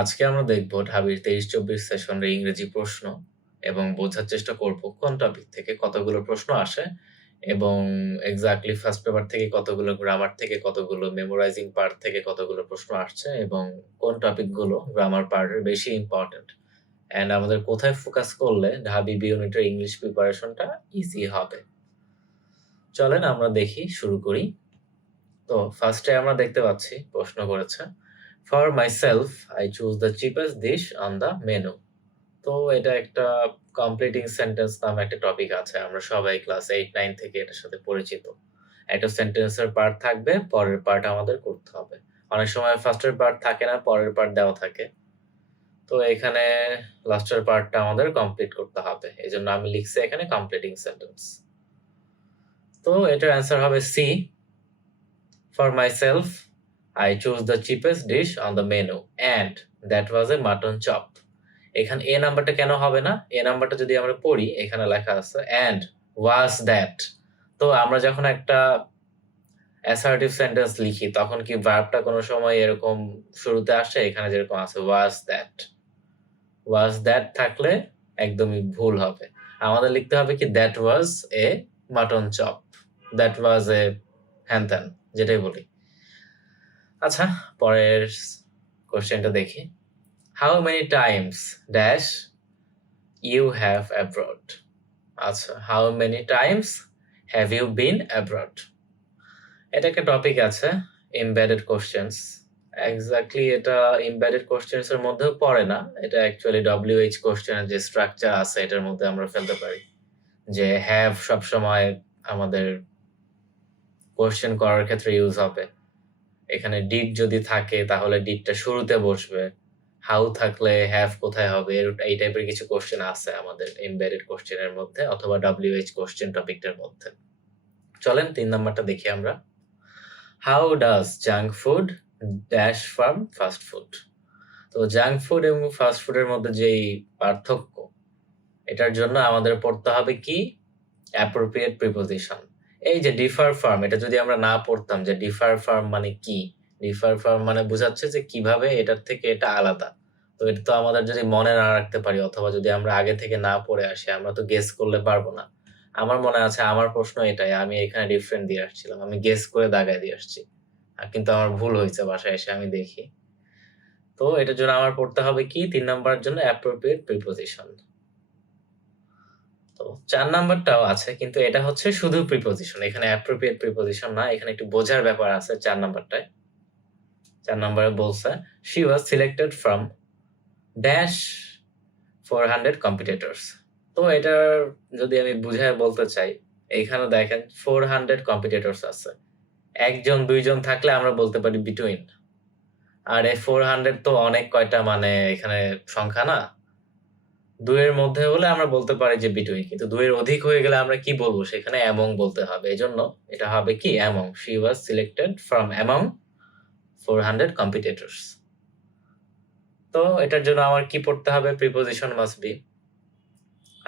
আজকে আমরা দেখব ঢাবির ২৩-২৪ সেশনের ইংরেজি প্রশ্ন এবং বোঝার চেষ্টা করব কোন টপিক থেকে কতগুলো প্রশ্ন আসে এবং এক্সাক্টলি ফার্স্ট পেপার থেকে কতগুলো, গ্রামার থেকে কতগুলো, মেমোরাইজিং পার্ট থেকে কতগুলো প্রশ্ন আসছে এবং কোন টপিকগুলো গ্রামার পার্টের বেশি ইম্পর্টেন্ট অ্যান্ড আমাদের কোথায় ফোকাস করলে ঢাবি বি ইউনিটের ইংলিশ প্রিপারেশনটা ইজি হবে। চলেন আমরা দেখি, শুরু করি। তো ফার্স্টে আমরা দেখতে পাচ্ছি প্রশ্ন করেছে, for myself I choose the cheapest dish on the menu. তো এটা একটা কমপ্লিটিং সেন্টেন্স নামে একটা টপিক আছে, আমরা সবাই ক্লাস 8-9 থেকে এটার সাথে পরিচিত। একটা সেন্টেন্সের পার্ট থাকবে, পরের পার্ট আমাদের করতে হবে। অনেক সময় ফার্স্টের পার্ট থাকে না, পরের পার্ট দেওয়া থাকে। তো এখানে লাস্টের পার্টটা আমাদের কমপ্লিট করতে হবে, এই জন্য আমি লিখছি এখানে কমপ্লিটিং সেন্টেন্স। তো এটার অ্যান্সার হবে C. For myself, I chose the cheapest dish on the menu and that was a mutton chop. এখানে এ নাম্বারটা কেন হবে না? এ নাম্বারটা যদি আমরা পড়ি, এখানে লেখা আছে and was that. তো আমরা যখন একটা অ্যাসার্টিভ সেন্টেন্স লিখি তখন কি ভার্বটা কোনো সময় এরকম শুরুতে আসে? এখানে যেরকম আছে was that. was that থাকলে একদমই ভুল হবে। আমাদের লিখতে হবে কি that was a mutton chop. that was a হ্যান-ত্যান, যেটাই বলি। আচ্ছা, পরের কোশ্চেনটা দেখি। How many times dash you have abroad. আচ্ছা, how many times have you been abroad. এটা একটা টপিক আছে, এমবেডেড কোশ্চেন্স। এক্স্যাক্টলি এটা এমবেডেড কোশ্চেন্স এর মধ্যেও পড়ে না, এটা অ্যাকচুয়ালি WH কোশ্চেনের যে স্ট্রাকচার আছে এটার মধ্যে আমরা ফেলতে পারি। যে হ্যাভ সবসময় আমাদের কোশ্চেন করার ক্ষেত্রে ইউজ হবে। এখানে ডিড যদি থাকে তাহলে ডিডটা শুরুতে বসবে, হাউ থাকলে হ্যাভ কোথায় হবে, এই টাইপের কিছু কোশ্চেন আছে আমাদের এমবেডেড কোশ্চেনের মধ্যে অথবা WH কোশ্চেন টপিকটার মধ্যে। চলেন ৩ নাম্বারটা দেখি আমরা। How does junk food dash from fast food. তো জাঙ্ক ফুড এবং ফাস্ট ফুডের মধ্যে যেই পার্থক্য, এটার জন্য আমাদের পড়তে হবে কি অ্যাপ্রোপ্রিয়েট প্রিপোজিশন। এই যে ডিফার ফ্রম, এটা যদি আমরা না পড়তাম যে ডিফার ফ্রম মানে কি, ডিফার ফ্রম মানে বোঝাচ্ছে যে কিভাবে এটার থেকে এটা আলাদা। তো এটা তো আমাদের যদি মনে না রাখতে পারি অথবা যদি আমরা আগে থেকে না পড়ে আসি, আমরা তো গেস করলে পারবো না। আমার মনে আছে আমার প্রশ্ন এটাই, আমি এখানে ডিফারেন্ট দিয়ে আসছিলাম, আমি গেস করে দাগায় দিয়ে আসছি, কিন্তু আমার ভুল হয়েছে বাসায় এসে আমি দেখি। তো এটার জন্য আমার পড়তে হবে কি ৩ নাম্বারের জন্য অ্যাপ্রোপ্রিয়েট প্রিপোজিশন। তো ৪ নাম্বারটাও আছে, কিন্তু এটা হচ্ছে শুধু প্রিপোজিশন, এখানে অ্যাপ্রোপ্রিয়েট প্রিপোজিশন না, এখানে একটু বোঝার ব্যাপার আছে ৪ নাম্বারটায়। ৪ নাম্বারে বলছে she was selected from dash 400 competitors। তো এটার যদি আমি বুঝায় বলতে চাই, এইখানে দেখেন 400 competitors আছে। ১ জন ২ জন থাকলে আমরা বলতে পারি between। আর এই 400 তো অনেক কয়টা, মানে এখানে সংখ্যা না। ২ এর মধ্যে হলে আমরা বলতে পারি যে between, কিন্তু ২ এর অধিক হয়ে গেলে আমরা কি বলবো? সেখানে among বলতে হবে। এজন্য এটা হবে কি among। She was selected from among 400 competitors। তো এটার জন্য আমার কি পড়তে হবে? preposition must be।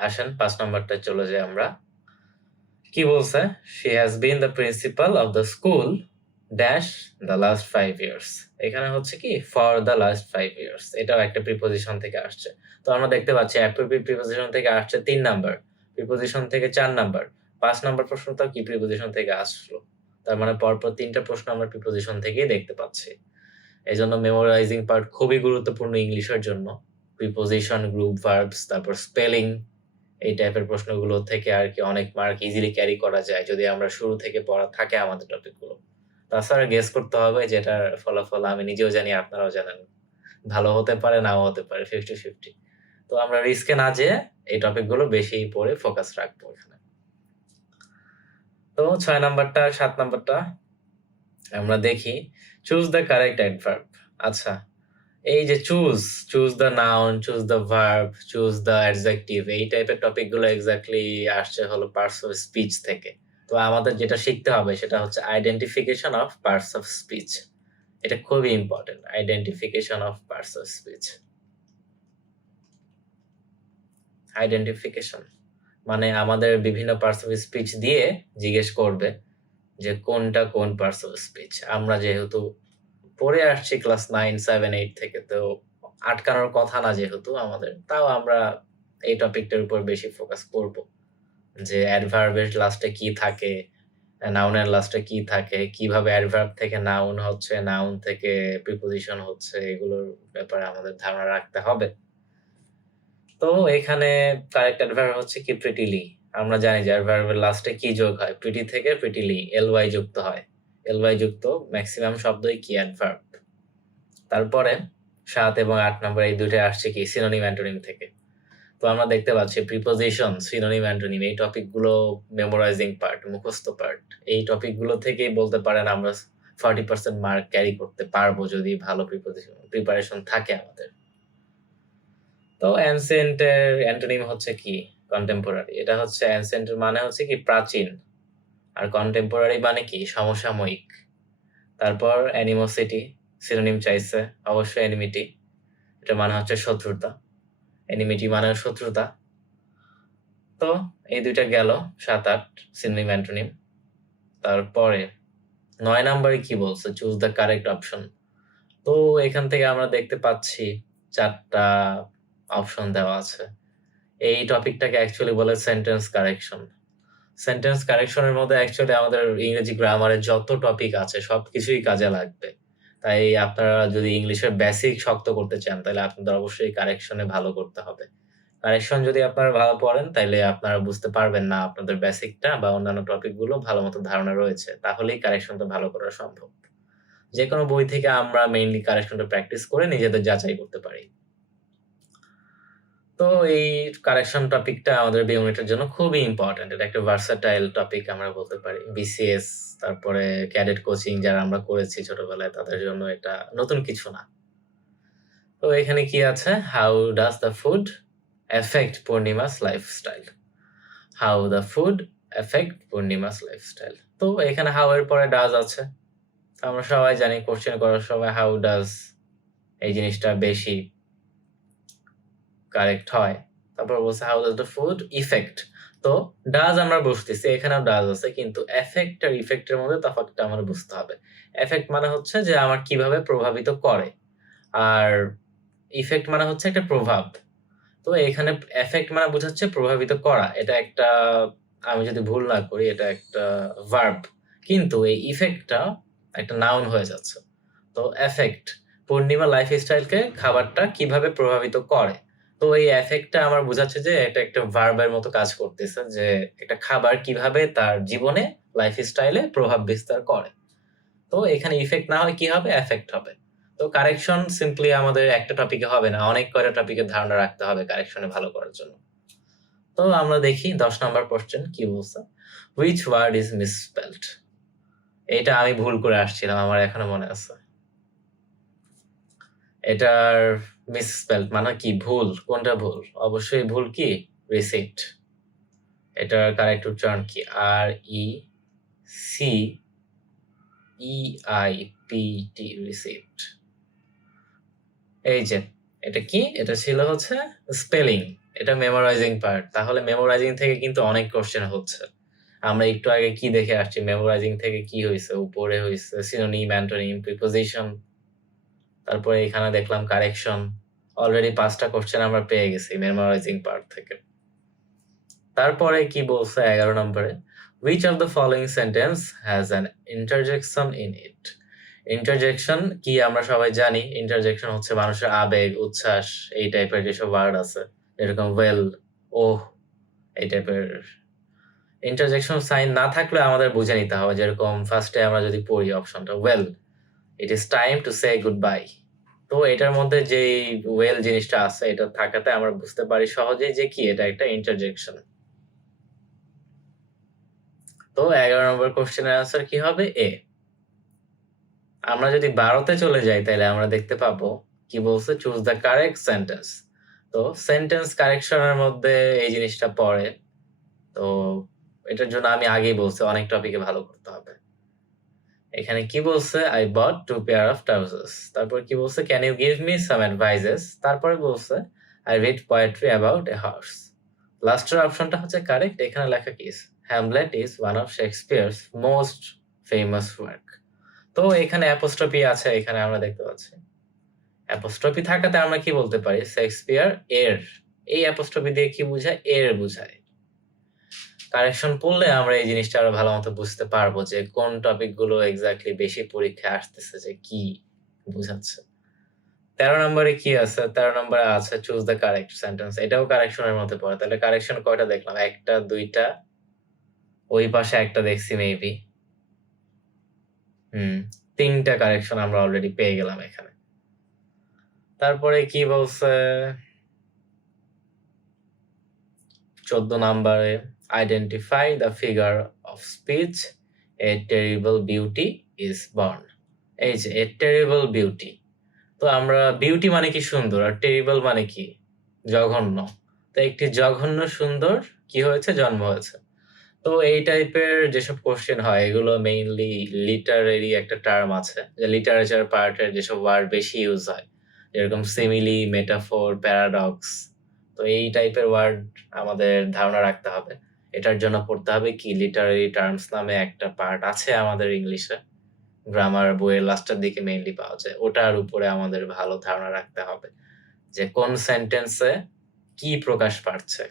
আসেন ৫ নাম্বারটায় চলে যাই আমরা। কি বলছে? She has been the principal of the school dash the last 5 years। এখানে হচ্ছে কি for the last 5 years, এটাও একটা প্রিপোজিশন থেকে আসছে। তো আমরা দেখতে পাচ্ছি অ্যাপ্রোপ্রিয়েট প্রিপোজিশন থেকে আসছে ৩ নাম্বার, প্রিপোজিশন থেকে ৪ নাম্বার, ৫ নাম্বার প্রশ্নটাও কি প্রিপোজিশন থেকে আসলো। তার মানে পরপর ৩টা প্রশ্ন আমরা প্রিপোজিশন থেকেই দেখতে পাচ্ছি। এজন্য মেমোরাইজিং পার্ট খুবই গুরুত্বপূর্ণ ইংলিশের জন্য। প্রিপোজিশন, গ্রুপ ভার্বস, তারপর স্পেলিং, এই টাইপের প্রশ্নগুলো থেকে আর কি অনেক মার্ক ইজিলি ক্যারি করা যায় যদি আমরা শুরু থেকে পড়া থাকে আমাদের টপিকগুলো। তাছাড়া গেস করতে হবে, যেটার ফলাফল আমি নিজেও জানি, আপনারাও জানেন। ভালো হতে পারে, নাও হতে পারে, 50-50। তো আমরা রিস্কে না যেয়ে এই টপিকগুলো বেশি পড়ে ফোকাস রাখবো এখানে। তো ৬ নাম্বারটা, ৭ নাম্বারটা আমরা দেখি, চুজ দ্য কারেক্ট অ্যাডভার্ব। আচ্ছা, এই যে choose the noun, choose the verb, choose the adjective, এই টাইপের টপিকগুলো এক্স্যাক্টলি আসছে হলো পার্টস অফ স্পিচ থেকে। তো আমাদের যেটা শিখতে হবে সেটা হচ্ছে identification of parts of speech. এটা খুবই important, identification of parts of speech. Identification মানে আমাদের বিভিন্ন পার্টস অফ স্পিচ দিয়ে জিজ্ঞেস করবে যে কোনটা কোন পার্টস অফ স্পিচ। আমরা যেহেতু পড়ে আসছি ক্লাস 9, 7, 8 থেকে, তো আটকানোর কথা না যেহেতু আমাদের, তাও আমরা এই টপিকটার উপর বেশি ফোকাস করব। যে অ্যাডভার্বের লাস্টে কি থাকে, নাউনের লাস্টে কি থাকে, কিভাবে অ্যাডভার্ব থেকে নাউন হচ্ছে, নাউন থেকে প্রিপোজিশন হচ্ছে, এগুলোর ব্যাপারে আমাদের ধারণা রাখতে হবে। তো এখানে কারেক্ট অ্যাডভার্ব হচ্ছে কি প্রিটিলি। আমরা জানি যে অ্যাডভার্বের লাস্টে কি যোগ হয়? প্রিটি থেকে প্রিটিলি ly যুক্ত হয়। ly যুক্ত ম্যাক্সিমাম শব্দই কি অ্যাডভার্ব। তারপরে ৭ এবং ৮ নম্বর এই দুইটাই আসছে কি সিনোনিম অ্যান্টোনিম থেকে। তো আমরা দেখতে পাচ্ছি প্রিপোজিশন, সিনোনিম অ্যান্টোনিম এই টপিকগুলো মেমোরাইজিং পার্ট, মুখস্থ পার্ট। এই টপিকগুলো থেকেই বলতে পারেন আমরা 40% মার্ক ক্যারি করতে পারবো যদি ভালো প্রিপারেশন থাকে আমাদের। তো অ্যানসিয়েন্ট এর অ্যান্টোনিম হচ্ছে কি? কন্টেম্পোরারি। এটা হচ্ছে অ্যানসিয়েন্ট এর মানে হচ্ছে কি প্রাচীন। আর কন্টেম্পোরারি মানে কি সমসাময়িক। তারপর অ্যানিমোসিটি সিনোনিম চাইছে, অবশ্যই এনিমিটি। এটা মানে হচ্ছে শত্রুতা। এনিমিটি মানে শত্রুতা। তো এই দুইটা গেল ৭-৮ সিনোনিম অ্যান্টোনিম। তারপরে ৯ নম্বরে কি বলছে? Choose the correct option. তো এখান থেকে আমরা দেখতে পাচ্ছি ৪টা অপশন দেওয়া আছে। এই টপিকটাকে অ্যাকচুয়ালি বলে সেন্টেন্স কারেকশন। সেন্টেন্স কারেকশনের মধ্যে অ্যাকচুয়ালি আমাদের ইংরেজি গ্রামারের যত টপিক আছে সবকিছুই কাজে লাগবে। তাই আপনারা যদি ইংলিশের বেসিক শক্ত করতে চান তাহলে আপনাদের অবশ্যই কারেকশনে ভালো করতে হবে। কারেকশন যদি আপনারা ভালো পড়েন তাইলে আপনারা বুঝতে পারবেন না আপনাদের বেসিকটা বা অন্যান্য টপিকগুলো ভালোমতো ধারণা রয়েছে। তাহলেই কারেকশনটা ভালো করা সম্ভব। যেকোনো বই থেকে আমরা মেইনলি কারেকশনটা প্র্যাকটিস করে নিজেদের যাচাই করতে পারি। তো এই কারেকশন টপিকটা আমাদের বি ইউনিটের জন্য খুবই ইম্পর্টেন্ট। এটা একটা ভার্সেটাইল টপিক আমরা বলতে পারি। বিসিএস তারপরে ক্যাডেট কোচিং যারা আমরা করেছি ছোটবেলায় তাদের জন্য এটা নতুন কিছু না। তো এখানে কি আছে? How does the food affect Purnima's lifestyle? How the food affect Purnima's lifestyle. তো এখানে হাউ এর পরে ডাজ আছে। আমরা সবাই জানি কোশ্চেন করার সময় হাউ ডাজ এই জিনিসটা বেশি কারেক্ট হয়। তারপর বলছে how does the food effect. তো ডাজ আমরা বুঝতেছি, এখানেও ডাজ আছে, কিন্তু এফেক্ট আর ইফেক্টের মধ্যে তফাৎটা আমার বুঝতে হবে। এফেক্ট মানে হচ্ছে যে আমার কিভাবে প্রভাবিত করে, আর ইফেক্ট মানে হচ্ছে একটা প্রভাব। তো এখানে এফেক্ট মানে বোঝাচ্ছে প্রভাবিত করা। এটা একটা, আমি যদি ভুল না করি, এটা একটা ভার্ব, কিন্তু এই ইফেক্টটা একটা নাউন হয়ে যাচ্ছে। তো এফেক্ট পূর্ণিমা লাইফস্টাইলকে খাবারটা কিভাবে প্রভাবিত করে। তো এই এফেক্টটা আমার বোঝাচ্ছে যে এটা একটা ভার্বের মতো কাজ করতেছে, যে একটা খাবার কিভাবে তার জীবনে লাইফস্টাইলে প্রভাব বিস্তার করে। তো এখানে ইফেক্ট না হয় কি হবে? এফেক্ট হবে। তো কারেকশন সিম্পলি আমাদের একটা টপিকে হবে না, অনেক কয়টা টপিকের ধারণা রাখতে হবে কারেকশনে ভালো করার জন্য। তো আমরা দেখি ১০ নাম্বার কোশ্চেন কি বলছে। Which word is misspelled? এটা আমি ভুল করে আসছিলাম, আমার এখনো মনে আছে। এটার মিসস্পেলড মানে কি? ভুল। কোনটা ভুল? অবশ্যই ভুল কি? রিসিপ্ট। এটার কারেক্ট উচ্চারণ কি? RECEIPT receipt. এই যে এটা কি? এটা ছিল হচ্ছে স্পেলিং। এটা মেমোরাইজিং পার্ট। তাহলে মেমোরাইজিং থেকে কিন্তু অনেক কোশ্চেন হচ্ছে। আমরা একটু আগে কি দেখে আসছি? মেমোরাইজিং থেকে কি হইছে? উপরে হইছে সিনোনিম, অ্যান্টোনিম, প্রিপোজিশন। তারপরে এখানে দেখলাম কারেকশন। অলরেডি ৫টা কোশ্চেন আমরা পেয়ে গেছি মেমোরাইজিং পার্ট থেকে। তারপরে কি বলছে ১১ নম্বরে? Which of the following sentence has an interjection in it? Interjection কি আমরা সবাই জানি। ইন্টারজেকশন হচ্ছে মানুষের আবেগ, উচ্ছ্বাস এই টাইপের যেসব ওয়ার্ড আছে, এরকম ওয়েল, ওহ এই টাইপের ইন্টারজেকশন সাইন না থাকলে আমাদের বুঝে নিতে হবে। যেরকম ফার্স্টে আমরা যদি পড়ি অপশনটা, well it is time to say good bye. তো এটার মধ্যে যে ওয়েল জিনিসটা আছে এটা থাকাতে আমরা বুঝতে পারি সহজেই যে কি এটা একটা ইন্টারজেকশন। তো ১১ নম্বর কোশ্চেনের আনসার কি হবে? এ। আমরা যদি ১২তে চলে যাই তাহলে আমরা দেখতে পাবো কি বলছে, চুজ দ্য কারেক্ট সেন্টেন্স। তো সেন্টেন্স কারেকশনের মধ্যে এই জিনিসটা পড়ে। তো এটার জন্য আমি আগেই বলছি অনেক টপিকে ভালো করতে হবে। এখানে কি বলছে? I bought 2 pair of trousers. তারপর কি বলছে? Can you give me some advices. তারপরে বলছে I read poetry about a horse. লাস্টের অপশনটা হচ্ছে কারেক্ট। এখানে লেখা কি? Hamlet is one of Shakespeare's most famous work. তো এখানে অ্যাপোস্ট্রফি আছে, এখানে আমরা দেখতে পাচ্ছি। অ্যাপোস্ট্রফি থাকাতে আমরা কি বলতে পারি? শেক্সপিয়ার এর। এই অ্যাপোস্ট্রফি দিয়ে কি বুঝায়? এর বুঝায়। কারেকশন পড়লে আমরা এই জিনিসটা আরো ভালো মতো বুঝতে পারবো যে কোন টপিক গুলো এক্স্যাক্টলি বেশি পরীক্ষায় আসতেছে, যে কি বুঝাচ্ছে। 13 নম্বরে কি আছে? 13 নম্বরে আছে চুজ দ্য কারেক্ট সেন্টেন্স। এটাও কারেকশনের মধ্যে পড়ে। তাহলে কারেকশন কয়টা দেখলাম? 1টা, 2টা, ওই পাশে একটা দেখছি মেবি। 3টা কারেকশন আমরা অলরেডি পেয়ে গেলাম এখানে। তারপরে কি বলছে? 14 নম্বরে identify the figure of speech a terrible beauty is born. এই যে এ টেরিবল বিউটি, তো আমরা বিউটি মানে কি? সুন্দর। আর টেরিবল মানে কি? জঘন্য। তো একটি জঘন্য সুন্দর কি হয়েছে? জন্ম হয়েছে। তো এই টাইপের যেসব কোশ্চেন হয় এগুলো মেইনলি লিটারেরি একটা টার্ম আছে, যে লিটারেচার পার্টের যেসব ওয়ার্ড বেশি ইউজ হয়, যেরকম সিমিলি, মেটাফোর, প্যারাডক্স। তো এই টাইপের ওয়ার্ড আমাদের ধারণা রাখতে হবে। এটার জন্য পড়তে হবে কি? লিটারেরি টার্মস নামে একটা পার্ট আছে আমাদের ইংলিশে, গ্রামার বইয়ের লাস্টের দিকে মেইনলি পাওয়া যায়। ওটার উপরে আমাদের ভালো ধারণা রাখতে হবে যে কোন সেন্টেন্সে কি প্রকাশ পাচ্ছে।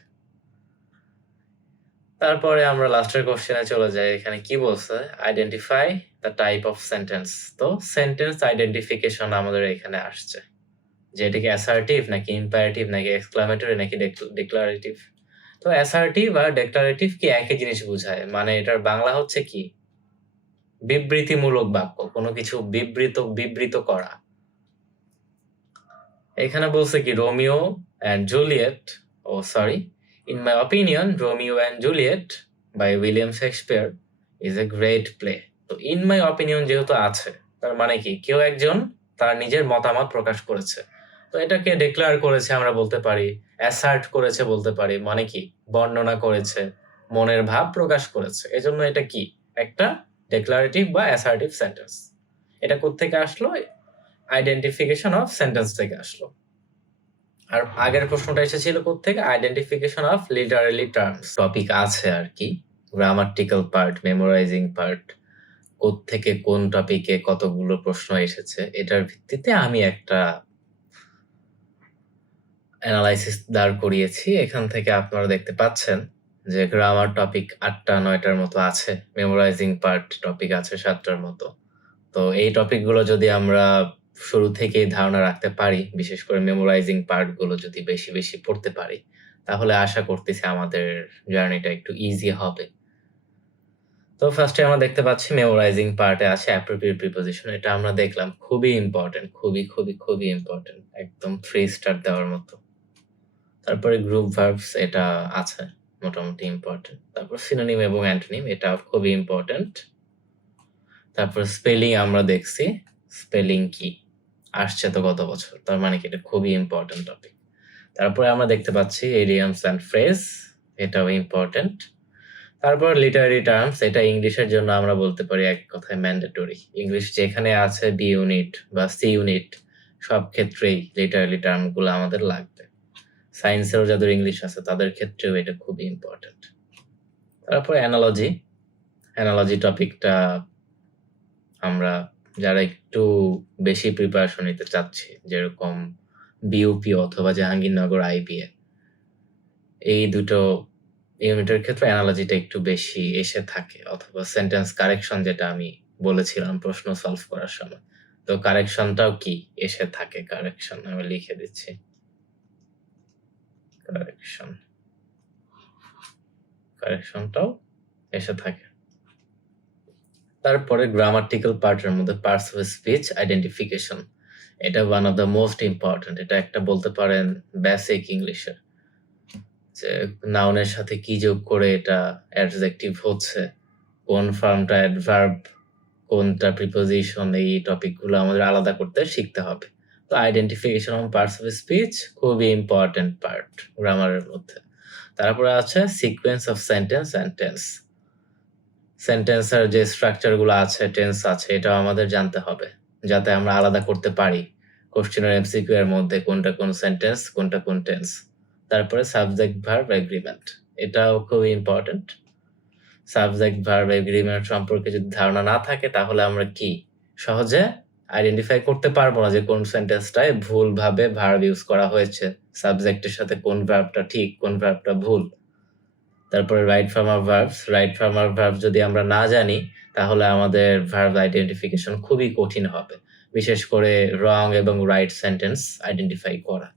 তারপরে আমরা লাস্টের কোশ্চেনে চলে যাই। এখানে কি বলছে? Identify the type of sentence. তো সেন্টেন্স আইডেন্টিফিকেশন আমাদের এখানে আসছে, যে এটা কি অ্যাসার্টিভ নাকি ইম্পারেটিভ নাকি এক্সক্লামেটরি নাকি ডিক্লারেটিভ। তো অ্যাসার্টিভ আর ডিক্লারেটিভ কি একই জিনিস বোঝায়, মানে এটার বাংলা হচ্ছে কি? বিবৃতিমূলক বাক্য, কোনো কিছু বিবৃত করা। এখানে বলছে কি? Romeo and Juliet, in my opinion, Romeo and Juliet by William Shakespeare is a great play. তো in my opinion যেহেতু আছে, তার মানে কি? কেউ একজন তার নিজের মতামত প্রকাশ করেছে। তো এটাকে ডিক্লেয়ার করেছে আমরা বলতে পারি, অ্যাসার্ট করেছে বলতে পারি। মানে কি? বর্ণনা করেছে, মনের ভাব প্রকাশ করেছে। এজন্য এটা কি? একটা ডিক্লারেটিভ বা অ্যাসার্টিভ সেন্টেন্স। এটা কোত্থেকে আসলো? আইডেন্টিফিকেশন অফ সেন্টেন্স থেকে আসলো। আর আগের প্রশ্নটা এসেছিল কোত্থেকে? Identification of literally terms topic আছে আর কি, গ্রামাটিক্যাল পার্ট, মেমোরাইজিং পার্ট, কোত্থেকে কোন টপিকে কতগুলো প্রশ্ন এসেছে এটার ভিত্তিতে আমি একটা অ্যানালাইসিস দাঁড় করিয়েছি। এখান থেকে আপনারা দেখতে পাচ্ছেন যে গ্রামার টপিক 8টা 9টার মতো আছে, মেমোরাইজিং পার্ট টপিক আছে 7টার মতো। তো এই টপিকগুলো যদি আমরা শুরু থেকেই ধারণা রাখতে পারি, বিশেষ করে মেমোরাইজিং পার্টগুলো যদি বেশি বেশি পড়তে পারি, তাহলে আশা করতেছি আমাদের জার্নিটা একটু ইজি হবে। তো ফার্স্টে আমরা দেখতে পাচ্ছি মেমোরাইজিং পার্টে আছে অ্যাপ্রোপ্রিয়েট প্রিপোজিশন। এটা আমরা দেখলাম, খুবই ইম্পর্টেন্ট, খুবই ইম্পর্টেন্ট, একদম 3 স্টার দেওয়ার মতো। তারপরে গ্রুপ ভার্বস, এটা আছে মোটামুটি ইম্পর্টেন্ট। তারপর সিনোনিম এবং অ্যান্টোনিম, এটা খুবই ইম্পর্টেন্ট। তারপর স্পেলিং আমরা দেখছি, স্পেলিং কি আসছে তো গত বছর, তার মানে কি এটা খুবই ইম্পর্টেন্ট টপিক। তারপরে আমরা দেখতে পাচ্ছি ইডিয়মস অ্যান্ড ফ্রেজ, এটাও ইম্পর্টেন্ট। তারপর লিটারারি টার্মস, এটা ইংলিশের জন্য আমরা বলতে পারি এক কথায় ম্যান্ডেটরি। ইংলিশ যেখানে আছে বি ইউনিট বা সি ইউনিট, সব ক্ষেত্রেই লিটারারি টার্মগুলো আমাদের লাগবে। সায়েন্সেরও যাদের ইংলিশ আছে তাদের ক্ষেত্রেও এটা খুবই ইম্পর্টেন্ট। তারপর অ্যানালজি টপিকটা আমরা যারা একটু বেশি প্রিপারেশন নিতে চাচ্ছি, যেরকম বিউপি অথবা জাহাঙ্গীরনগর আইবিএ, এই দুটো ইউনিটের ক্ষেত্রে অ্যানালজিটা একটু বেশি এসে থাকে, অথবা সেন্টেন্স কারেকশন যেটা আমি বলেছিলাম প্রশ্ন সলভ করার সময়, তো কারেকশনটাও কি এসে থাকে। কারেকশন আমি লিখে দিচ্ছি, কারেকশনটাও এসে থাকে। তারপরে গ্রামাটিক্যাল পার্টের মধ্যে পার্টস অফ স্পিচ আইডেন্টিফিকেশন, এটা one of the most important. এটা একটা বলতে পারেন বেসিক ইংলিশের, যে নাউনের সাথে কি যোগ করে এটা অ্যাডজেক্টিভ হচ্ছে, কোন ফর্মটা অ্যাডভার্ব, কোনটা প্রিপোজিশন, এই টপিকগুলো আমাদের আলাদা করতে শিখতে হবে। তো identification of parts of speech খুবই ইম্পর্টেন্ট পার্ট গ্রামারের মধ্যে। তারপরে আছে sequence of sentence and tense. সেন্টেন্সের যে স্ট্রাকচারগুলো আছে, টেন্স আছে, এটাও আমাদের জানতে হবে, যাতে আমরা আলাদা করতে পারি কোশ্চেনের এমসিকিউ এর মধ্যে কোনটা কোন সেন্টেন্স, কোনটা কোন টেন্স। তারপরে সাবজেক্ট ভার্ব এগ্রিমেন্ট, এটাও খুবই ইম্পর্টেন্ট। সাবজেক্ট ভার্ব এগ্রিমেন্ট সম্পর্কে যদি ধারণা না থাকে তাহলে আমরা কি সহজে আইডেন্টিফাই করতে পারবো না যে কোন সেন্টেন্সটায় ভুলভাবে ভার্ব ইউজ করা হয়েছে, সাবজেক্টের সাথে কোন ভার্বটা ঠিক কোন ভার্বটা ভুল। তারপরে রাইট ফর্মার ভার্ব যদি আমরা না জানি তাহলে আমাদের ভার্ব আইডেন্টিফিকেশন খুবই কঠিন হবে, বিশেষ করে রং এবং রাইট সেন্টেন্স আইডেন্টিফাই করা।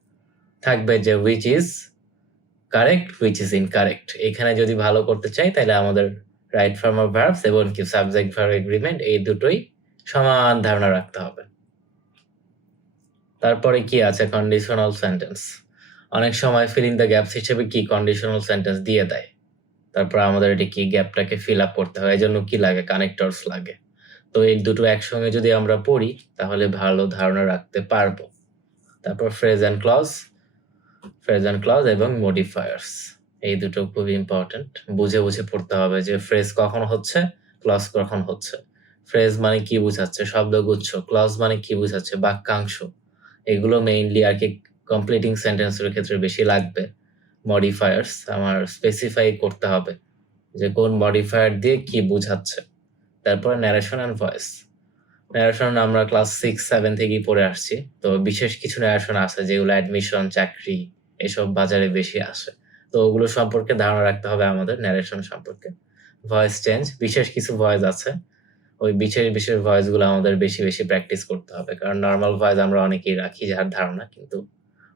থাকবে যে which is correct, which is incorrect. এখানে যদি ভালো করতে চাই তাহলে আমাদের রাইট ফর্মার ভার্বস এবং কি সাবজেক্ট ভার্ব এগ্রিমেন্ট এই দুটোই সমান ধারণা রাখতে হবে। তারপরে কি আছে কন্ডিশনাল সেন্টেন্স। অনেক সময় ফিল ইন দ্য গ্যাপস হিসেবে কি কন্ডিশনাল সেন্টেন্স দিয়ে দেয়, তারপর আমাদের এটি কি গ্যাপটাকে ফিল আপ করতে হয়, এজন্য কি লাগে কানেক্টরস লাগে। তো এই দুটো একসঙ্গে যদি আমরা পড়ি তাহলে ভালো ধারণা রাখতে পারবো। তারপর ফ্রেজ অ্যান্ড ক্লজ এবং মডিফায়ার্স, এই দুটো খুবই ইম্পর্টেন্ট, বুঝে বুঝে পড়তে হবে যে ফ্রেজ কখন হচ্ছে, ক্লজ কখন হচ্ছে। ফ্রেজ মানে কি বুঝাচ্ছে, শব্দগুচ্ছ। ক্লজ মানে কি বুঝাচ্ছে, বাক্যাংশ। এগুলো মেইনলি আর কি কমপ্লিটিং সেন্টেন্সের ক্ষেত্রে বেশি লাগবে। মডিফায়ার্স আমার স্পেসিফাই করতে হবে যে কোন মডিফায়ার দিয়ে কি বুঝাচ্ছে। তারপরে ন্যারেশন অ্যান্ড ভয়েস। ন্যারেশন আমরা ক্লাস 6-7 থেকেই পড়ে আসছি। তো বিশেষ কিছু ন্যারেশন আছে যেগুলো অ্যাডমিশন, চাকরি এসব বাজারে বেশি আসে। তো ওগুলো সম্পর্কে ধারণা রাখতে হবে আমাদের ন্যারেশন সম্পর্কে। ভয়েস চেঞ্জ, বিশেষ কিছু ভয়েস আছে, ওই বিশেষ ভয়েসগুলো আমাদের বেশি বেশি প্র্যাকটিস করতে হবে, কারণ নর্মাল ভয়েস আমরা অনেকেই রাখি যার ধারণা, কিন্তু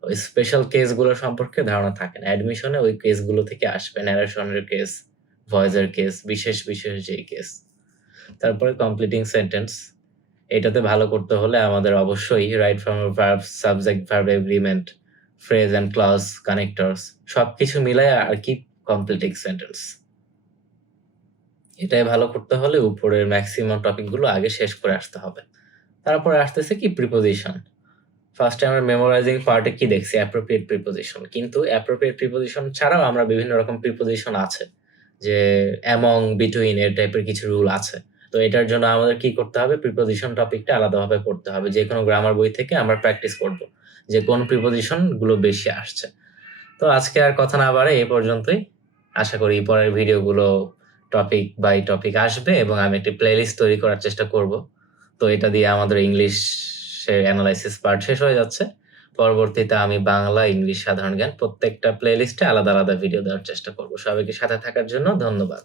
ওই স্পেশাল কেসগুলো সম্পর্কে ধারণা থাকে না। অ্যাডমিশনে ওই কেসগুলো থেকে আসবে, ন্যারেশনের কেস, ভয়েসের কেস, বিশেষ যেই কেস। তারপরে কমপ্লিটিং সেন্টেন্স, এটাতে ভালো করতে হলে আমাদের অবশ্যই right form verb, subject verb agreement, phrase and clause, connectors সবকিছু মিলায় আর কি কমপ্লিটিং সেন্টেন্স। এটাই ভালো করতে হলে উপরের ম্যাক্সিমাম টপিকগুলো আগে শেষ করে আসতে হবে। তারপরে আসতেছে কি প্রিপোজিশন। ফার্স্টে আমরা মেমোরাইজিং পার্টে কি দেখছি, অ্যাপ্রোপ্রিয়েট প্রিপোজিশন। কিন্তু অ্যাপ্রোপ্রিয়েট প্রিপোজিশন ছাড়াও আমরা বিভিন্ন রকম প্রিপোজিশন আছে, যে অ্যামং, বিটুইন এর টাইপের কিছু রুল আছে। তো এটার জন্য আমাদের কি করতে হবে, প্রিপোজিশন টপিকটা আলাদাভাবে পড়তে হবে। যে কোনো গ্রামার বই থেকে আমরা প্র্যাকটিস করব যে কোন প্রিপোজিশন গুলো বেশি আসছে। তো আজকে আর কথা না বাড়ে এই পর্যন্তই। আশা করি পরের ভিডিওগুলো টপিক বাই টপিক আসবে এবং আমি একটি প্লেলিস্ট তৈরি করার চেষ্টা করব। তো এটা দিয়ে আমাদের ইংলিশের অ্যানালাইসিস পার্ট শেষ হয়ে যাচ্ছে। পরবর্তীতে আমি বাংলা, ইংলিশ, সাধারণ জ্ঞান প্রত্যেকটা প্লেলিস্টে আলাদা আলাদা ভিডিও দেওয়ার চেষ্টা করব। সবাইকে সাথে থাকার জন্য ধন্যবাদ।